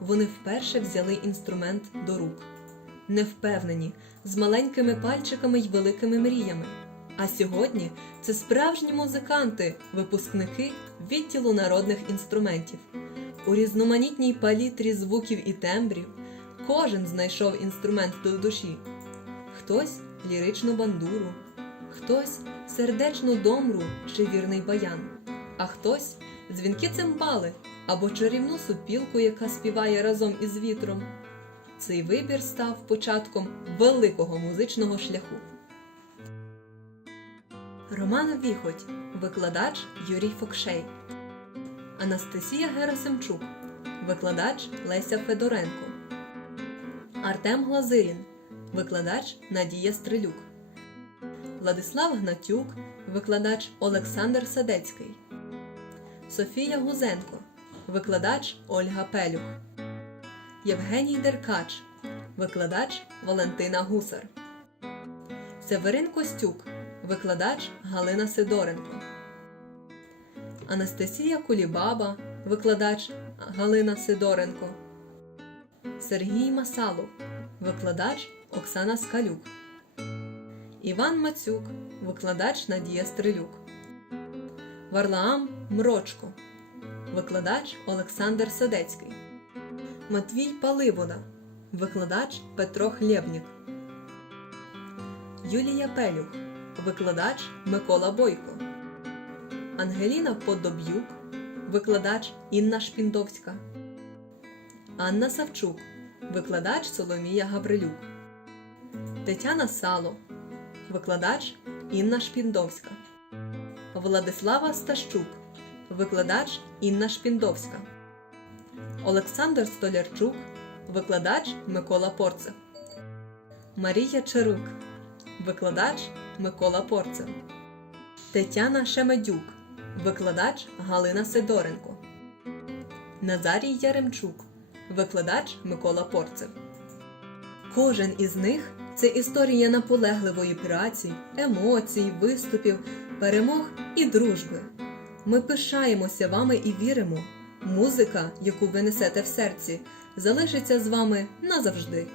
вони вперше взяли інструмент до рук. Невпевнені, з маленькими пальчиками й великими мріями. А сьогодні це справжні музиканти, випускники відділу народних інструментів. У різноманітній палітрі звуків і тембрів кожен знайшов інструмент до душі. Хтось ліричну бандуру, хтось сердечну домру чи вірний баян, а хтось? Дзвінки цимбали або чарівну супілку, яка співає разом із вітром. Цей вибір став початком великого музичного шляху. Роман Віхоть, викладач Юрій Фокшей, Анастасія Герасимчук, викладач Леся Федоренко, Артем Глазирін, викладач Надія Стрелюк, Владислав Гнатюк, викладач Олександр Садецький, Софія Гузенко, викладач Ольга Пелюх, Євгеній Деркач, викладач Валентина Гусар, Северин Костюк, викладач Галина Сидоренко, Анастасія Кулібаба, викладач Галина Сидоренко, Сергій Масалов, викладач Оксана Скалюк, Іван Мацюк, викладач Надія Стрелюк, Варлаам Мрочко, викладач Олександр Садецький, Матвій Паливода, викладач Петро Хлєбнік, Юлія Пелюх, викладач Микола Бойко, Ангеліна Подоб'юк, викладач Інна Шпіндовська, Анна Савчук, викладач Соломія Гаврилюк, Тетяна Сало, викладач Інна Шпіндовська, Владислава Стащук, викладач Інна Шпіндовська, Олександр Столярчук, викладач Микола Порцев, Марія Чарук, викладач Микола Порцев, Тетяна Шемедюк, викладач Галина Сидоренко, Назарій Яремчук, викладач Микола Порцев. Кожен із них це історія наполегливої праці, емоцій, виступів, перемог і дружби. Ми пишаємося вами і віримо. Музика, яку ви несете в серці, залишиться з вами назавжди.